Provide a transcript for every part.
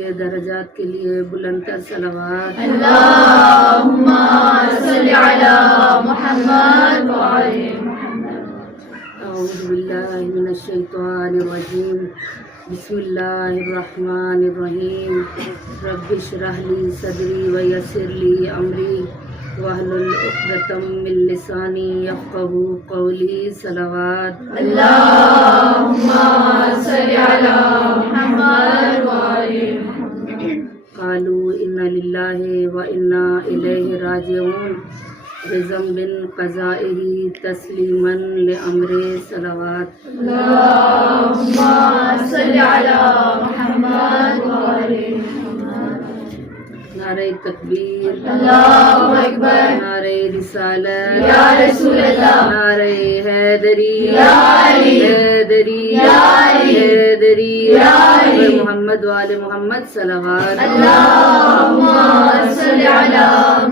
کے درجات کے لیے بلند تر صلوات۔ اللہم صلی علی محمد وعلی محمد۔ اعوذ باللہ من الشیطان الرجیم، بسم اللہ الرحمن الرحیم۔ رب اشرح لی صدری ویسر لی امری واحلل عقدۃ من لسانی یفقہوا قولی۔ صلوات۔ اللہم صلی علی محمد وعلی محمد۔ قالوا ان للہ وانا الیہ راجعون بذنب قضائہ تسلیما لامر۔ صلوات۔ اللہم صلی علی محمد وعلی محمد۔ نعرہ تکبیر، اللہ اکبر، نعرہ رسالت، یا رسول اللہ، نعرہ حیدری، یا علی، حیدری، یا علی، حیدری، یا علی، محمد وآل محمد۔ صلوات۔ اللہم صلی علی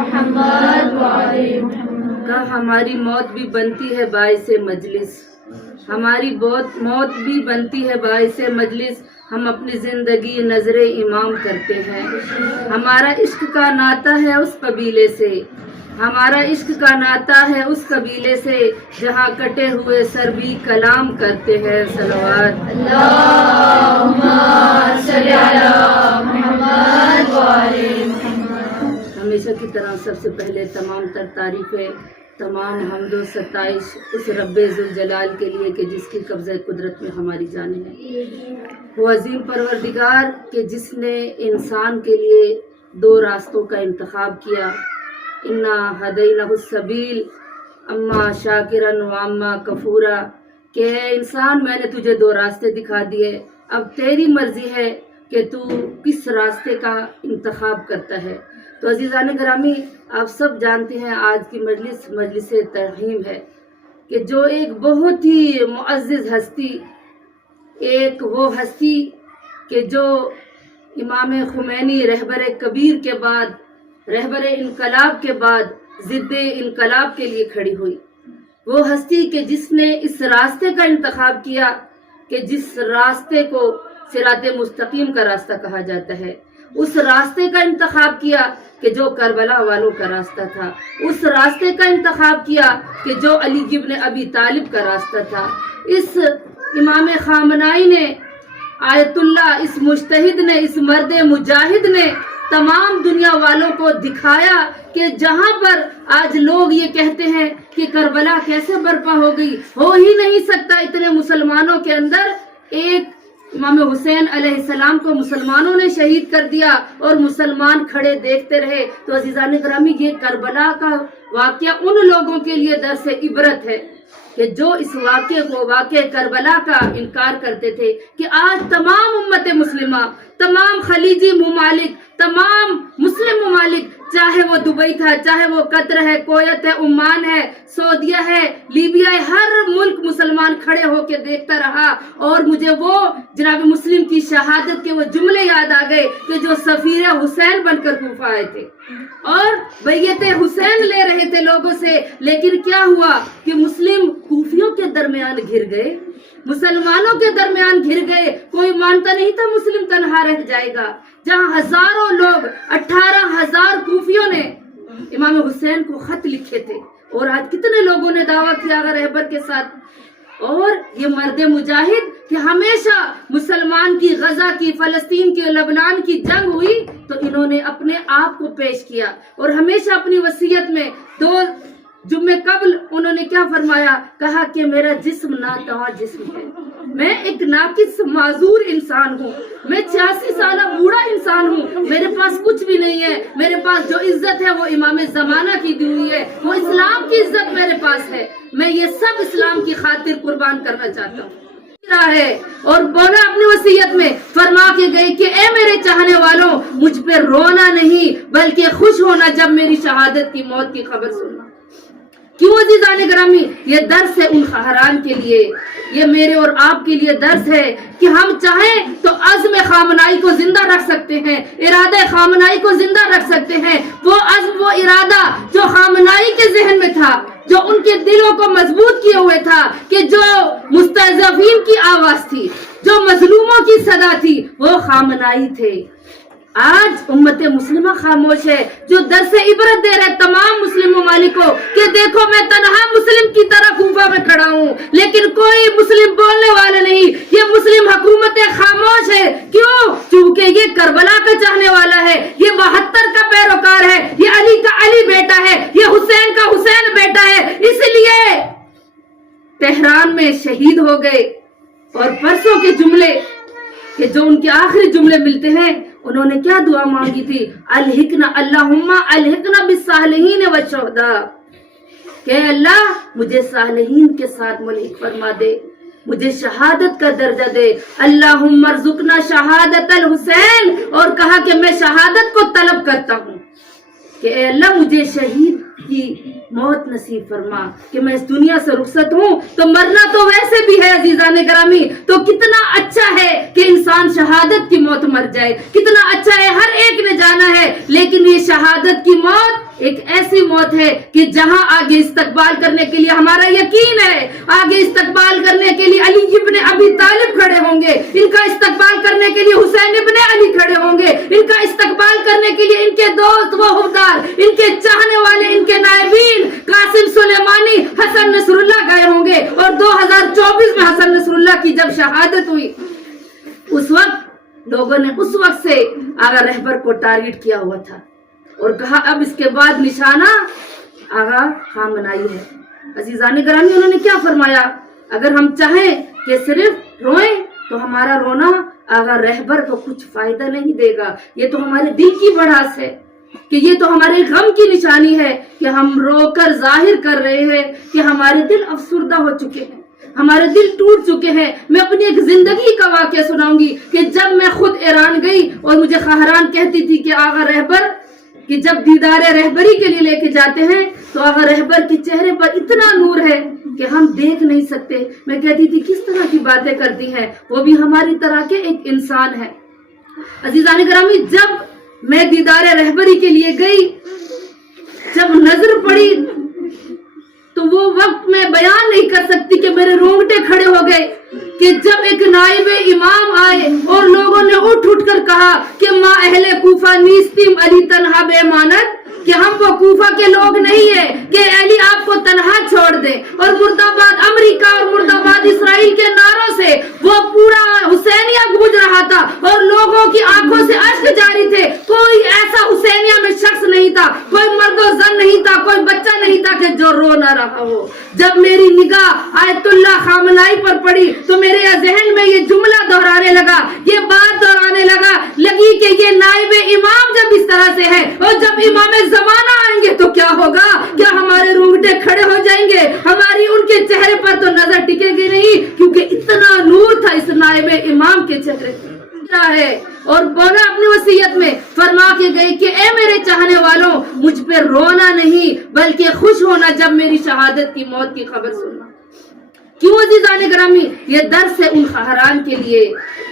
محمد وعلی محمد۔ کہ ہماری موت بھی بنتی ہے باعث مجلس، ہماری موت بھی بنتی ہے باعث مجلس، ہم اپنی زندگی نظر امام کرتے ہیں۔ ہمارا عشق کا ناطہ ہے اس قبیلے سے، ہمارا عشق کا ناطہ ہے اس قبیلے سے، جہاں کٹے ہوئے سر بھی کلام کرتے ہیں۔ صلوات۔ اللہم صلی علی محمد وعلی محمد۔ ہمیشہ کی طرح سب سے پہلے تمام تر تعریفیں، تمام حمد و ستائش اس رب ذوالجلال کے لیے کہ جس کی قبضہ قدرت میں ہماری جانیں ہیں۔ وہ عظیم پروردگار کہ جس نے انسان کے لیے دو راستوں کا انتخاب کیا، انا ہدینہ السبیل اما شاکرا و اما کفورا، کہ اے انسان میں نے تجھے دو راستے دکھا دیے، اب تیری مرضی ہے کہ تو کس راستے کا انتخاب کرتا ہے۔ تو عزیزان گرامی، آپ سب جانتے ہیں آج کی مجلس ترحیم ہے کہ جو ایک بہت ہی معزز ہستی، ایک وہ ہستی کہ جو امام خمینی رہبر کبیر کے بعد، رہبر انقلاب کے بعد ضد انقلاب کے لیے کھڑی ہوئی، وہ ہستی کہ جس نے اس راستے کا انتخاب کیا کہ جس راستے کو صراط مستقیم کا راستہ کہا جاتا ہے، اس راستے کا انتخاب کیا کہ جو کربلا والوں کا راستہ تھا، اس راستے کا انتخاب کیا کہ جو علی ابن ابی طالب کا راستہ تھا۔ اس امام خامنائی نے، آیت اللہ، اس مجتہد نے، اس مرد مجاہد نے تمام دنیا والوں کو دکھایا کہ جہاں پر آج لوگ یہ کہتے ہیں کہ کربلا کیسے برپا ہو گئی، ہو ہی نہیں سکتا، اتنے مسلمانوں کے اندر ایک امام حسین علیہ السلام کو مسلمانوں نے شہید کر دیا اور مسلمان کھڑے دیکھتے رہے۔ تو عزیزان گرامی، یہ کربلا کا واقعہ ان لوگوں کے لیے درس عبرت ہے کہ جو اس واقعے کو، واقعہ کربلا کا انکار کرتے تھے کہ آج تمام امت مسلمہ، تمام خلیجی ممالک، تمام مسلم ممالک، چاہے وہ دبئی تھا، چاہے وہ قطر ہے، کویت ہے، عمان ہے، سعودیہ ہے، لیبیا ہے، ہر ملک مسلمان کھڑے ہو کے دیکھتا رہا۔ اور مجھے وہ جناب مسلم کی شہادت کے وہ جملے یاد آ گئے کہ جو سفیر حسین بن کر کوفہ آئے تھے اور بیعت حسین لے رہے تھے لوگوں سے، لیکن کیا ہوا کہ مسلم کوفیوں کے درمیان گھر گئے، مسلمانوں کے درمیان گھر گئے، کوئی مانتا نہیں تھا مسلم تنہا رہ جائے گا، جہاں ہزاروں لوگ، 18,000 کوفیوں نے امام حسین کو خط لکھے تھے، اور آج کتنے لوگوں نے دعویٰ کیا رہبر کے ساتھ۔ اور یہ مرد مجاہد کہ ہمیشہ مسلمان کی، غزہ کی، فلسطین کی، لبنان کی جنگ ہوئی تو انہوں نے اپنے آپ کو پیش کیا، اور ہمیشہ اپنی وصیت میں 2 جمعے قبل انہوں نے کیا فرمایا، کہا کہ میرا جسم ناتواں جسم ہے، میں ایک ناقص معذور انسان ہوں، میں 86 سالہ بوڑھا انسان ہوں، میرے پاس کچھ بھی نہیں ہے، میرے پاس جو عزت ہے وہ امام زمانہ کی دی ہوئی ہے، وہ اسلام کی عزت میرے پاس ہے، میں یہ سب اسلام کی خاطر قربان کرنا چاہتا ہوں ہے۔ اور بولا اپنی وصیت میں فرما کے گئی کہ اے میرے چاہنے والوں، مجھ پہ رونا نہیں بلکہ خوش ہونا جب میری شہادت کی، موت کی خبر سننا۔ کیوں عزیزان گرامی؟ یہ درس ہے ان خاہران کے لیے، یہ میرے اور آپ کے لیے درس ہے کہ ہم چاہیں تو عزم خامنائی کو زندہ رکھ سکتے सकते हैं, इरादे खामनाई को जिंदा रख सकते हैं। वो अज़्म, वो इरादा जो खामनाई के जहन में था, जो उनके दिलों को मजबूत किए हुए था, कि जो मुस्तज़फ़ीन की आवाज थी, जो मजलूमों की सदा थी, वो खामनाई थे। आज उम्मत मुस्लिमा खामोश है, जो दर से इबरत दे रहे तमाम मुस्लिम ममालिकों कि देखो मैं तनहा मुस्लिम की तरह कूफा में खड़ा हूँ, लेकिन कोई मुस्लिम बोलने वाला नहीं। ये मुस्लिम हुकूमतें खामोश है। क्यों? क्योंकि ये करबला का चाहने वाला है, ये 72 का पैरोकार है, ये अली का अली बेटा है, ये हुसैन का हुसैन बेटा है। इसलिए तेहरान में शहीद हो गए। और परसों के जुमले कि जो उनके आखिरी जुमले मिलते हैं, उन्होंने क्या दुआ मांगी थी? अलहिकना अल्लाहुम्मा अलहिकना बिस्सालिहीन व शुहदा, कि अल्लाह मुझे सालिहीन के साथ मुल्हिक फरमा दे, मुझे शहादत का दर्जा दे। अल्लाहुम्मा अर्जुकना शहादतल हुसैन, और कहा कि मैं शहादत को तलब करता हूँ कि अल्लाह मुझे शहीद की मौत नसीब फरमा, कि मैं इस दुनिया से रुखसत हूँ। तो मरना तो वैसे भी है अजीजान ग्रामी, तो कितना अच्छा है कि इंसान शहादत की मौत मर जाए, कितना अच्छा है, हर एक ने जाना है। लेकिन ये शहादत की मौत एक ऐसी मौत है कि जहां आगे इस्तकबाल करने के लिए हमारा यकीन है, आगे इस्तकबाल करने के लिए अली इब्ने अबी तालिब खड़े होंगे, इनका इस्तकबाल करने के लिए हुसैन इब्ने अली खड़े होंगे, इनका इस्तकबाल करने के लिए इनके दोस्त व हुबदार, इनके चाहने वाले, इनके नायबीन कासिम सुलेमानी, हसन नसरुल्लाह गए होंगे। और 2024 में हसन नसरुल्लाह की जब शहादत हुई, उस वक्त लोगों ने उस वक्त से आगा रहबर को टारगेट किया हुआ था और कहा अब इसके बाद निशाना आगा खामनाई है। अजीजान ग्रामी, उन्होंने क्या फरमाया? अगर हम चाहें कि सिर्फ रोएं तो हमारा रोना आगा रहबर को कुछ फायदा नहीं देगा। ये तो हमारे दिल की भड़ास है, कि ये तो हमारे गम की निशानी है कि हम रोकर जाहिर कर रहे हैं कि हमारे दिल अफसुर्दा हो चुके हैं, हमारे दिल टूट चुके हैं। मैं अपनी एक जिंदगी का वाक़या सुनाऊंगी कि जब मैं खुद ईरान गई और मुझे खहरान कहती थी कि आगा रहबर कि जब दीदारे रहबरी के लिए लेके जाते हैं तो आगा रहबर के चेहरे पर इतना नूर है कि हम देख नहीं सकते। मैं कहती थी किस तरह की बातें करती हैं, वो भी हमारी तरह के एक इंसान है। अजीजान ग्रामी, जब मैं दीदारे रहबरी के लिए गई, जब नजर पड़ी तो वो वक्त मैं बयान नहीं कर सकती कि मेरे रोंगटे खड़े हो गए कि जब एक नाइबे इमाम आए और लोगों ने उठ उठ कर कहा कि माँ अहले कूफा नीस्तिम अली तन्हा बेमानत, कि हम वो कूफा के लोग नहीं है कि अली आपको तन्हा छोड़ दे। और मुर्दाबाद अमेरिका और मुर्दाबाद इसराइल के नारों से वो पूरा हुसैनिया गूंज रहा था और लोगों की आंखों से अश्क जारी थे। कोई ऐसा हुसैनिया में शख्स नहीं था, कोई मर्दो जन नहीं था, कोई बच्चा नहीं था कि जो रो ना रहा हो। जब मेरी निगाह आयतुल्लाह खामनाई पर पड़ी तो मेरे जहन में ये जुमला दोहराने लगा, ये बात दोहराने लगी कि ये नाइबे इमाम जब इस तरह से है और जब इमाम जमाना आएंगे तो क्या होगा? क्या हमारे रोंगटे खड़े हो जाएंगे? हमारी उनके चेहरे पर तो नजर टिकेगी नहीं, क्योंकि इतना नूर था इस नाइबे इमाम के चेहरे है। और बोला अपनी वसीयत में फरमा के गई कि ए मेरे चाहने वालों, मुझ पे रोना नहीं बल्कि खुश होना जब मेरी शहादत की मौत की खबर सुनना। क्यों अजीजान ग्रामी? ये दर्स है उन खहरान के लिए,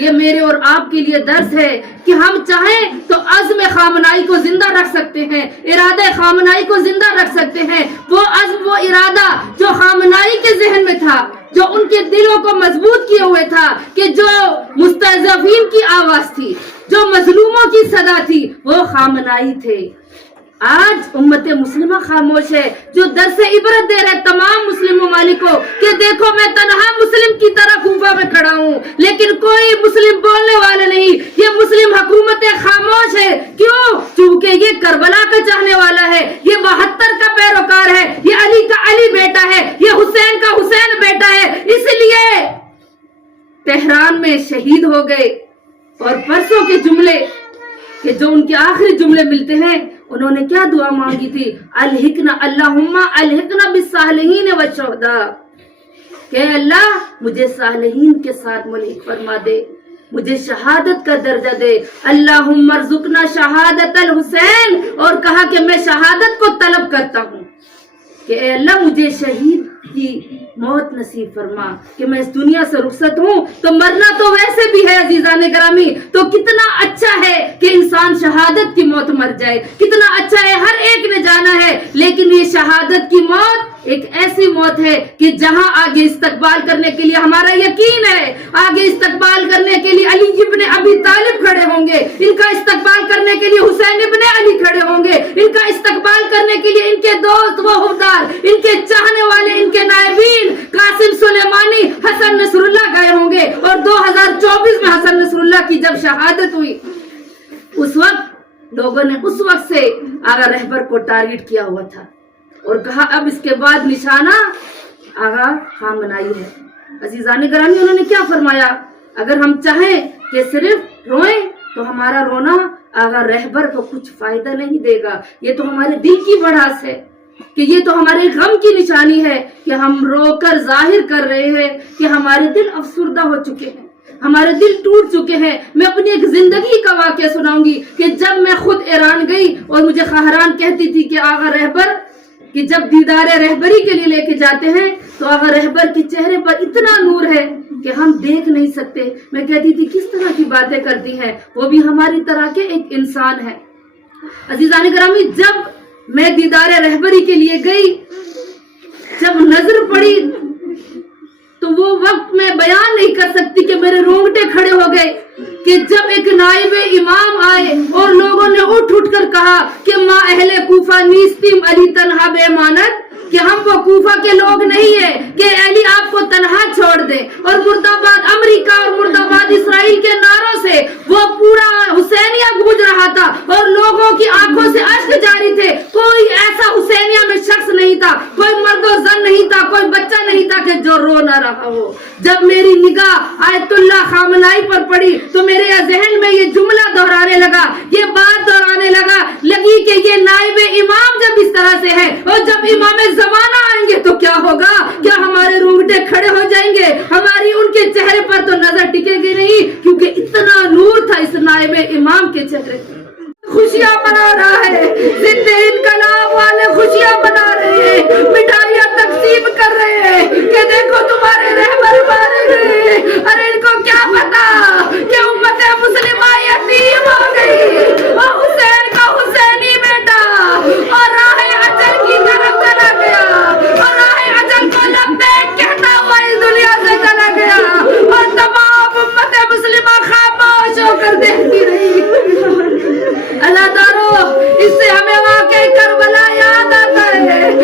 ये मेरे और आपके लिए दर्स है कि हम चाहें तो अज़्म खामनाई को जिंदा रख सकते हैं, इरादे खामनाई को जिंदा रख सकते हैं। वो अज़्म, वो इरादा जो खामनाई के जहन में था, जो उनके दिलों को मजबूत किए हुए था, कि जो मुस्तज़फ़ीन की आवाज थी, जो मजलूमों की सदा थी, वो खामनाई थे। आज उम्मत मुस्लिमा खामोश है, जो दर से इबरत दे रहे तमाम मुस्लिम ममालिकों कि देखो मैं तनहा मुस्लिम की तरह कूफा में खड़ा हूँ, लेकिन कोई मुस्लिम बोलने वाला नहीं। ये मुस्लिम हुकूमतें खामोश है। क्यों? क्योंकि ये करबला का चाहने वाला है, ये 72 का पैरोकार है, ये अली का अली बेटा है, ये हुसैन का हुसैन बेटा है। इसलिए तेहरान में शहीद हो गए। और परसों के जुमले कि जो उनके आखिरी जुमले मिलते हैं, उन्होंने क्या दुआ मांगी थी? अलहिकना अल्लाहुम्मा अलहिकना बिस्सालिहीन व शुहदा, कि अल्लाह मुझे सालिहीन के साथ मुल्हिक फरमा दे, मुझे शहादत का दर्जा दे। अल्लाहुम्मा अर्जुकना शहादतल हुसैन, और कहा कि मैं शहादत को तलब करता हूँ कि अल्लाह मुझे शहीद की मौत नसीब फरमा, कि मैं इस दुनिया से रुखसत हूँ। तो मरना तो वैसे भी है अजीजान ग्रामी, तो कितना अच्छा है कि शहादत की मौत मर जाए। कितना अच्छा है, हर एक ने जाना है, लेकिन ये शहादत की मौत एक ऐसी मौत है कि जहां आगे इस्तकबाल करने के लिए हमारा यकीन है, आगे इस्तकबाल करने के लिए अली इब्ने अबी तालिब खड़े होंगे, इनका इस्तकबाल करने के लिए हुसैन इब्ने अली खड़े होंगे, इनका इस्तकबाल करने के लिए इनके दोस्त व हुबदार, इनके चाहने वाले, इनके नायबीन कासिम सुलेमानी, हसन नसरुल्लाह गए होंगे। और 2024 में हसन नसरुल्लाह की जब शहादत हुई, उस वक्त लोगों ने उस वक्त से आगा रहबर को टारगेट किया हुआ था और कहा अब इसके बाद निशाना आगा खामनाई है। अजीजान गिरामी, उन्होंने क्या फरमाया, अगर हम चाहें कि सिर्फ रोएं तो हमारा रोना आगा रहबर को कुछ फायदा नहीं देगा। ये तो हमारे दिल की भड़ास है कि ये तो हमारे गम की निशानी है कि हम रोकर जाहिर कर रहे हैं कि हमारे दिल अफसुर्दा हो चुके हैं, हमारे दिल टूट चुके हैं। मैं अपनी एक जिंदगी का वाक़या सुनाऊंगी कि जब मैं खुद ईरान गई और मुझे खहरान कहती थी कि आगा रहबर कि जब दीदारे रहबरी के लिए लेके जाते हैं तो आगा रहबर के चेहरे पर इतना नूर है कि हम देख नहीं सकते। मैं कहती थी किस तरह की बातें करती हैं, वो भी हमारी तरह के एक इंसान है। अजीजान गिरामी, जब मैं दीदारे रहबरी के लिए गई, जब नजर पड़ी तो वो वक्त मैं बयान नहीं कर सकती कि मेरे रोंगटे खड़े हो गए कि जब एक नाइबे इमाम आए और लोगों ने उठ उठ कर कहा कि माँ अहले कूफा नीस्तिम अली तन्हा बेमानत, कि हम वो कूफा के लोग नहीं है कि अली आपको तन्हा छोड़ दे। और मुर्दाबाद अमेरिका और मुर्दाबाद इसराइल के नारों से वो पूरा हुसैनिया गूंज रहा था और लोगों की आंखों से अश्क जारी थे। कोई ऐसा हुसैनिया में शख्स नहीं था, कोई मर्दो जन नहीं था, कोई बच्चा नहीं था कि जो रो ना रहा हो। जब मेरी निगाह आयतुल्लाह खामनाई पर पड़ी तो मेरे जहन में ये जुमला दोहराने लगा, ये बात दोहराने लगी कि ये नाइबे इमाम जब इस तरह से है और जब इमाम जमाना आएंगे तो क्या होगा, क्या हमारे रोंगटे खड़े हो जाएंगे, हमारी उनके चेहरे पर तो नजर टिकेगी नहीं, क्योंकि इतना नूर था इस नाइबे इमाम के चेहरे पर। खुशियां मना रहा है, जिंदे इनकलाब वाले खुशियां मना रहे हैं, मिठाइयां तकसीम कर रहे हैं कि देखो तुम्हारे रहबर मारे गए। अरे इनको क्या पता कि उम्मत मुस्लिमा यतीम हो गई और हुसैन का हुसैनी बेटा और राह अजल की तरफ चला गया और राह अजल को लब्बैक कहता हुआ इस दुनिया से चला गया और तमाम उम्मत मुस्लिमा खामोश होकर देखती रही। अल्लाह तारो, इससे हमें वाकई करबला याद आता है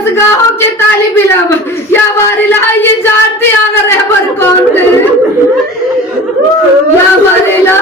दरसगाहों के तालिब इल्म, या बारिला ये जानते अगर रहबर कौन थे। या बारिला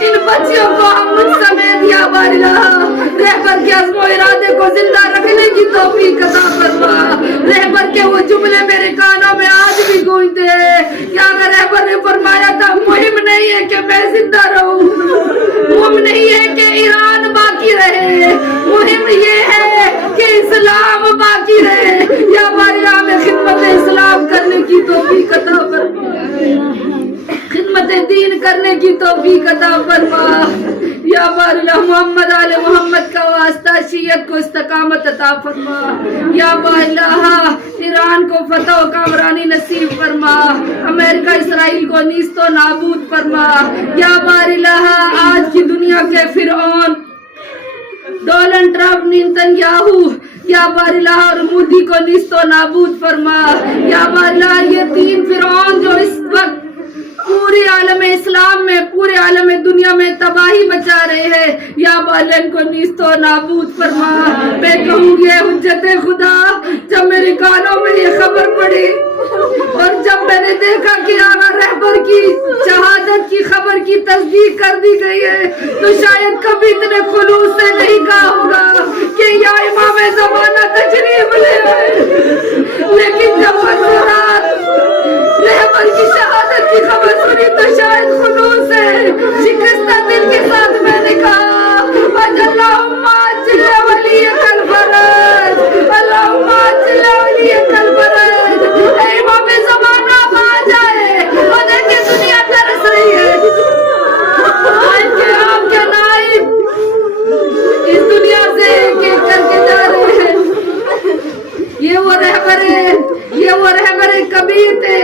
इन बच्चियों को हम मुझ समेत या बारिला रहबर के अज़्म व इरादे को जिंदा रखने की तौफीक अता फरमा। रहबर के वो जुमले मेरे कानों में आज भी गूंजते हैं। या अगर रहबर ने फरमाया था मुहिम नहीं है कि मैं जिंदा रहूं, मुहिम नहीं है कि ईरान बाकी रहे, मुहिम ये है कि इस्लाम बाकी रहे। या बारिला हमें खिदमत इस्लाम करने की तौफीक अता फरमा, खिदमत दीन करने की तौफीक अता फरमा। या बारिला मोहम्मद आले मोहम्मद का वास्ता शियत को इस्तकामत अता फरमा। या बारिला ईरान को फतह व कामरानी नसीब फरमा, अमेरिका इसराइल को नीस्तो नाबूद फरमा। या बारिला आज की दुनिया के फिरौन डोनाल्ड ट्रम्प, नेतन्याहू, या बारिला और मोदी को नीस्तो नाबूद फरमा। या बारिला ये तीन फिरौन जो इस वक्त पूरे आलम इस्लाम में, पूरे आलम दुनिया में तबाही मचा रहे हैं, या बालन को नीस्तो नाबूद फरमा। मैं कहूँगी हुज्जते खुदा, जब मेरे कानों में ये खबर पड़ी और जब मैंने देखा कि आगा रहबर की शहादत की खबर की तस्दीक कर दी गई है, तो शायद कभी इतने खुलूस से नहीं कहा होगा कि या इमाम ज़माना तशरीफ ले आए। लेकिन जब रहबर की शहादत की खबर सुनी तो शायद खुलूस से शिकस्ता दिल के साथ मैंने कहा अल्लाहुम्मा अज्जिल वलियकल फरज, अल्लाहुम्मा अज्जिल वलियकल फरज। ऐ इमाम ज़माना आ जाए और देखिए दुनिया तरस रही है। आपके नाइब इस दुनिया से एक करके जा रहे हैं। ये वो रहबर कबीर थे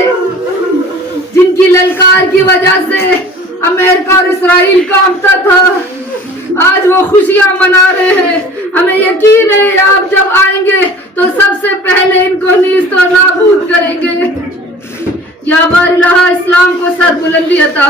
जिनकी ललकार की वजह से अमेरिका और इसराइल कांपता था। आज वो खुशियां मना रहे हैं। हमें यकीन है आप जब आएंगे तो सबसे पहले इनको नीस्त और नाबूद करेंगे। या बारिला इस्लाम को सरबुलंदी अता